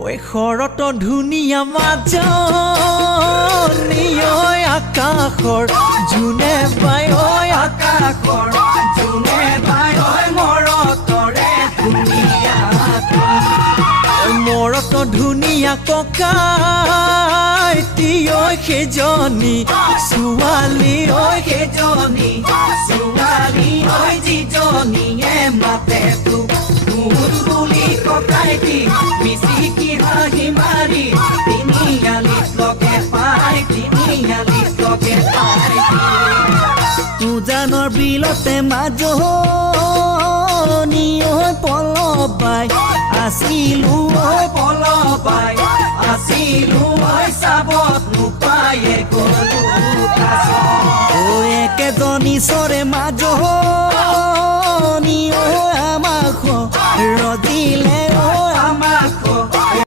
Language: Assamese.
ঐ শৰত ধুনীয়া মাজনী ঐ আকাশৰ জোনে বাই ঐ আকাশৰ জোনে বাই ঐ মৰতৰে ধুনীয়া মৰত ধুনীয়া ককাইটি ঐ সেইজনী ছোৱালী ঐ সেইজনী ছোৱালী ঐ যিজনীয়ে মাতে তোক বুলি ককাইটি মিচিকি হাঁহি মাৰি তিনিআলিত লগে পাই তিনিআলিত লগে পাই উজানৰ বিলতে মাজনী ঐ পলবাই আছিলো ঐ পলবাই আছিলো ঐ চাবত নোপায়ে গলো ঐ একেজনী চৰে মাজনী ঐ আমাক ৰদিলে